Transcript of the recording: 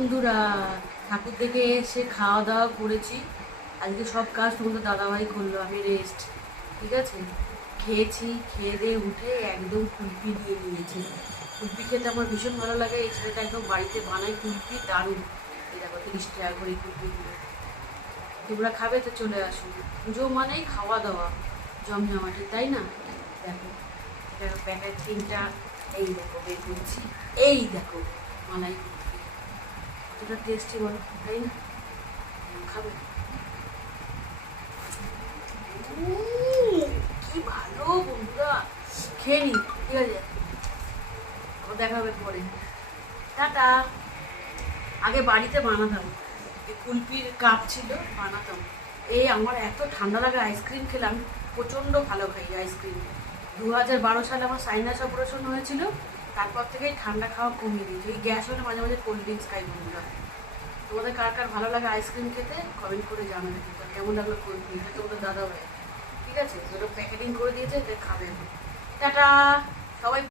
বন্ধুরা, ঠাকুর থেকে এসে খাওয়া দাওয়া করেছি। আজকে সব কাজ তোমাদের দাদাভাই করলো, আমি রেস্ট। ঠিক আছে, খেয়েছি, খেয়ে দিয়ে উঠে একদম কুলপি দিয়ে নিয়েছি। কুলপি খেতে আমার ভীষণ ভালো লাগে। এই ছেলেটা একদম বাড়িতে বানায় কুলপি, দারুণ। এই দেখো 30 টাকা করে কুলপিগুলো। তোমরা খাবে তো চলে আসুন। পুজো মানেই খাওয়া দাওয়া জমজমাটি, তাই না? দেখো প্যাকেট 3টা, এই দেখো বের করছি। এই দেখো মালাই কুলফি, কতটা টেস্টি বলো, তাই না? খাবে? কি ভালো বন্ধুরা, খেয়ে নি। ঠিক আছে, ও দেখাবে পরে। টাটা। আগে বাড়িতে বানাতাম, এই কুলপির কাপ ছিল, বানাতাম। এই আমার এত ঠান্ডা লাগে, আইসক্রিম খেলাম, প্রচণ্ড ভালো খাই আইসক্রিম। 2012 সালে আমার সাইনাস অপারেশন হয়েছিল, তারপর থেকেই ঠান্ডা খাওয়া কমিয়ে দিয়েছি। এই গ্যাস হলে মাঝে মাঝে কোল্ড ড্রিঙ্কস খাই বন্ধুরা। তোমাদের কার কার ভালো লাগে আইসক্রিম খেতে কমেন্ট করে জানাবে, কিন্তু কেমন লাগলো কুলপি। এটা তোমাদের দাদা ভাই, ঠিক আছে, ওটা প্যাকেটিং করে দিয়েছে, এটা খাবে। টাটা সবাই।